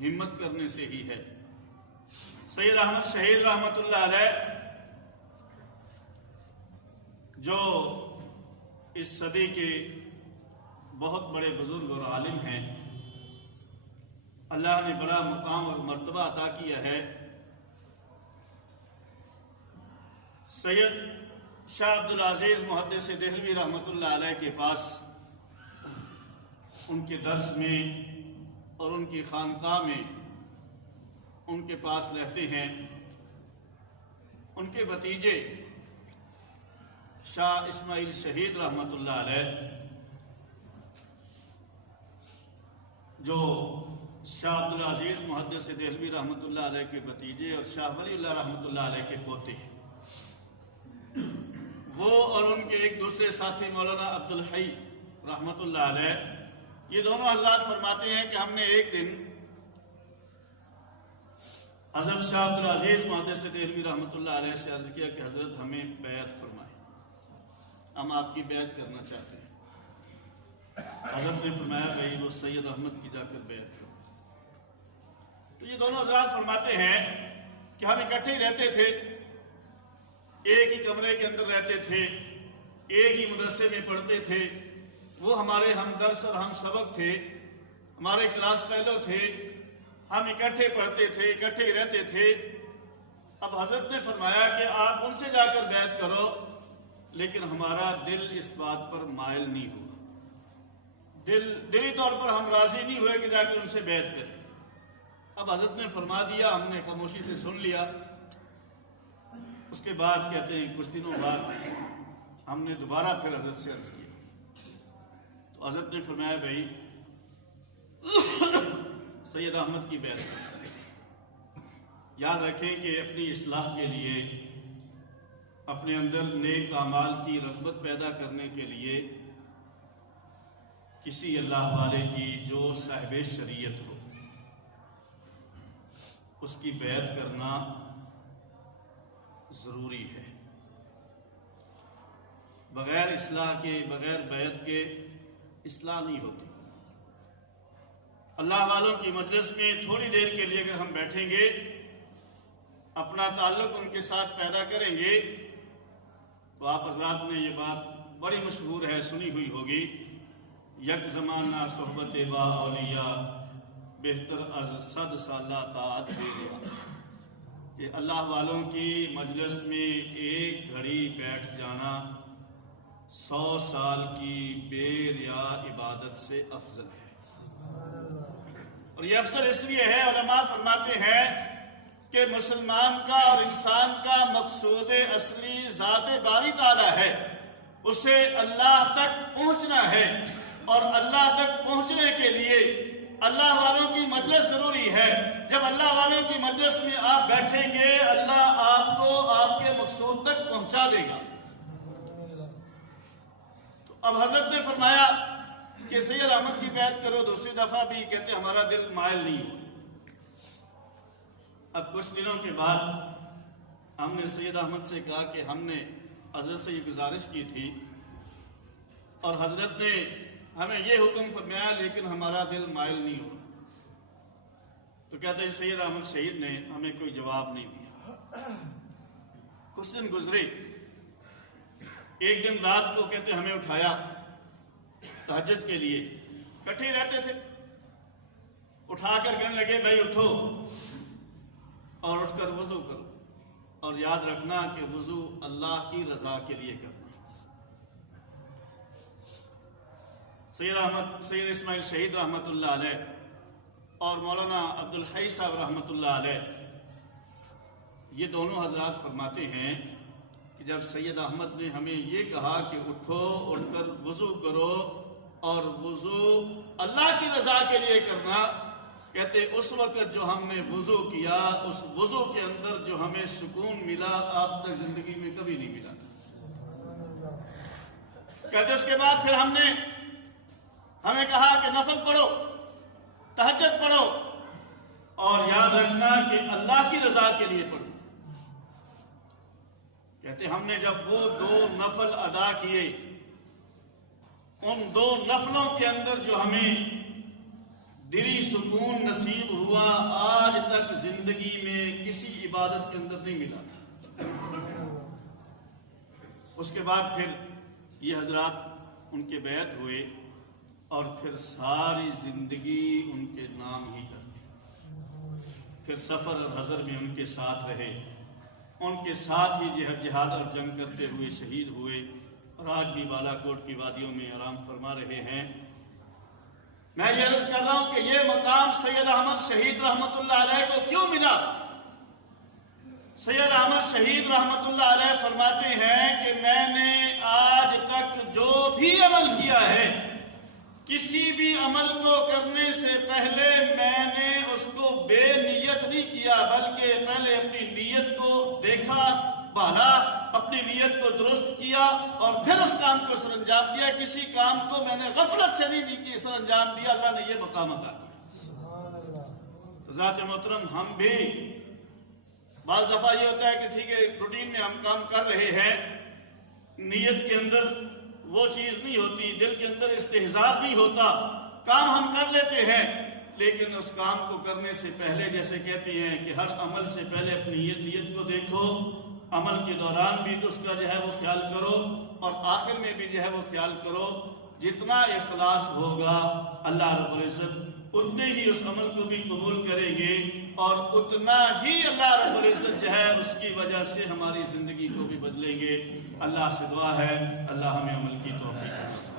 ہمت کرنے سے ہی ہے۔ سید احمد شہید رحمۃ اللہ علیہ جو اس صدی کے بہت بڑے بزرگ اور عالم ہیں، اللہ نے بڑا مقام اور مرتبہ عطا کیا ہے۔ سید شاہ عبدالعزیز محدث دہلوی رحمۃ اللہ علیہ کے پاس ان کے درس میں اور ان کی خانقاہ میں ان کے پاس رہتے ہیں ان کے بھتیجے شاہ اسماعیل شہید رحمۃ اللہ علیہ، جو شاہ عبدالعزیز محدث دہلوی رحمۃ اللہ علیہ کے بھتیجے اور شاہ ولی اللہ رحمۃ اللہ علیہ کے پوتے ہیں۔ وہ اور ان کے ایک دوسرے ساتھی مولانا عبدالحی رحمۃ اللہ علیہ، یہ دونوں حضرات فرماتے ہیں کہ ہم نے ایک دن حضرت شاہ عبدالعزیز محدث دہلوی رحمۃ اللہ علیہ سے عرض کیا کہ حضرت ہمیں بیعت فرمائیں، ہم آپ کی بیعت کرنا چاہتے ہیں۔ حضرت نے فرمایا بھائی وہ سید احمد کی جا کر بیعت کرو۔ تو یہ دونوں حضرات فرماتے ہیں کہ ہم اکٹھے ہی رہتے تھے، ایک ہی کمرے کے اندر رہتے تھے، ایک ہی مدرسے میں پڑھتے تھے، وہ ہمارے ہم درس اور ہم سبق تھے، ہمارے کلاس فیلو تھے، ہم اکٹھے پڑھتے تھے، اکٹھے ہی رہتے تھے۔ اب حضرت نے فرمایا کہ آپ ان سے جا کر بیعت کرو، لیکن ہمارا دل اس بات پر مائل نہیں ہوا، دلی طور پر ہم راضی نہیں ہوئے کہ جا کر ان سے بیعت کریں۔ اب حضرت نے فرما دیا، ہم نے خاموشی سے سن لیا۔ اس کے بعد کہتے ہیں کچھ دنوں بعد ہم نے دوبارہ پھر حضرت سے عرض کیا، تو حضرت نے فرمایا بھائی سید احمد کی بیعت کریں۔ یاد رکھیں کہ اپنی اصلاح کے لیے، اپنے اندر نیک اعمال کی رغبت پیدا کرنے کے لیے کسی اللہ والے کی جو صاحب شریعت ہو اس کی بیعت کرنا ضروری ہے۔ بغیر اصلاح کے، بغیر بیعت کے اصلاح نہیں ہوتی۔ اللہ والوں کی مجلس میں تھوڑی دیر کے لیے اگر ہم بیٹھیں گے، اپنا تعلق ان کے ساتھ پیدا کریں گے، تو آپ حضرات نے یہ بات بڑی مشہور ہے، سنی ہوئی ہوگی، یک زمانہ صحبت با اولیاء بہتر از 100 سالہ طاعت بے ریا، کہ اللہ والوں کی مجلس میں ایک گھڑی بیٹھ جانا 100 سال کی بے ریا عبادت سے افضل ہے۔ اور یہ افضل اس لیے ہے، علماء فرماتے ہیں کہ مسلمان کا اور انسان کا مقصود اصلی ذات باری تعالیٰ ہے، اسے اللہ تک پہنچنا ہے، اور اللہ تک پہنچنے کے لیے اللہ والوں کی مجلس ضروری ہے۔ جب اللہ والوں کی مجلس میں آپ بیٹھیں گے، اللہ آپ کو آپ کے مقصود تک پہنچا دے گا۔ تو اب حضرت نے فرمایا کہ سید احمد کی بیعت کرو، دوسری دفعہ بھی کہتے ہمارا دل مائل نہیں ہوا۔ اب کچھ دنوں کے بعد ہم نے سید احمد سے کہا کہ ہم نے حضرت سے یہ گزارش کی تھی اور حضرت نے ہمیں یہ حکم فرمایا، لیکن ہمارا دل مائل نہیں ہوا۔ تو کہتے ہیں سید احمد شہید نے ہمیں کوئی جواب نہیں دیا۔ کچھ دن گزرے، ایک دن رات کو کہتے ہمیں اٹھایا تہجد کے لیے، اکٹھے رہتے تھے، اٹھا کر کہنے لگے بھائی اٹھو اور اٹھ کر وضو کرو، اور یاد رکھنا کہ وضو اللہ کی رضا کے لیے کرنا۔ سید اسماعیل شہید رحمۃ اللہ علیہ اور مولانا عبدالحی صاحب رحمۃ اللہ علیہ، یہ دونوں حضرات فرماتے ہیں کہ جب سید احمد نے ہمیں یہ کہا کہ اٹھو، اٹھ کر وضو کرو اور وضو اللہ کی رضا کے لیے کرنا، کہتے اس وقت جو ہم نے وضو کیا، اس وضو کے اندر جو ہمیں سکون ملا اب تک زندگی میں کبھی نہیں ملا تھا۔ کہتے اس کے بعد پھر ہمیں کہا کہ نفل پڑھو، تہجد پڑھو، اور یاد رکھنا کہ اللہ کی رضا کے لیے پڑھو۔ کہتے ہم نے جب وہ 2 نفل ادا کیے، ان 2 نفلوں کے اندر جو ہمیں دلی سکون نصیب ہوا، آج تک زندگی میں کسی عبادت کے اندر نہیں ملا تھا۔ اس کے بعد پھر یہ حضرات ان کے بیعت ہوئے اور پھر ساری زندگی ان کے نام ہی کرتے، پھر سفر اور حضر میں ان کے ساتھ رہے، ان کے ساتھ ہی جہاد اور جنگ کرتے ہوئے شہید ہوئے، اور آج بھی بالا کوٹ کی وادیوں میں آرام فرما رہے ہیں۔ میں یہ عرض کر رہا ہوں کہ یہ مقام سید احمد شہید رحمت اللہ علیہ کو کیوں ملا؟ سید احمد شہید رحمت اللہ علیہ فرماتے ہیں کہ میں نے آج تک جو بھی عمل کیا ہے، کسی بھی عمل کو کرنے سے پہلے میں نے اس کو بے نیت نہیں کیا، بلکہ پہلے اپنی نیت کو دیکھا، بہلا، اپنی نیت کو درست کیا اور پھر اس کام کو سر انجام دیا۔ کسی کام کو میں نے غفلت سے نہیں دی کہ سر انجام دیا، اللہ نے یہ مقام عطا کیا۔ ذات محترم، ہم بھی بعض دفعہ یہ ہوتا ہے کہ ٹھیک ہے روٹین میں ہم کام کر رہے ہیں، نیت کے اندر وہ چیز نہیں ہوتی، دل کے اندر استحضار نہیں ہوتا، کام ہم کر لیتے ہیں، لیکن اس کام کو کرنے سے پہلے جیسے کہتے ہیں کہ ہر عمل سے پہلے اپنی نیت کو دیکھو، عمل کے دوران بھی اس کا جو ہے وہ خیال کرو اور آخر میں بھی جو ہے وہ خیال کرو۔ جتنا اخلاص ہوگا اللہ رب العزت اتنے ہی اس عمل کو بھی قبول کریں گے، اور اتنا ہی اللہ رب العزت جو ہے اس کی وجہ سے ہماری زندگی کو بھی بدلیں گے۔ اللہ سے دعا ہے اللہ ہمیں عمل کی توفیق دے۔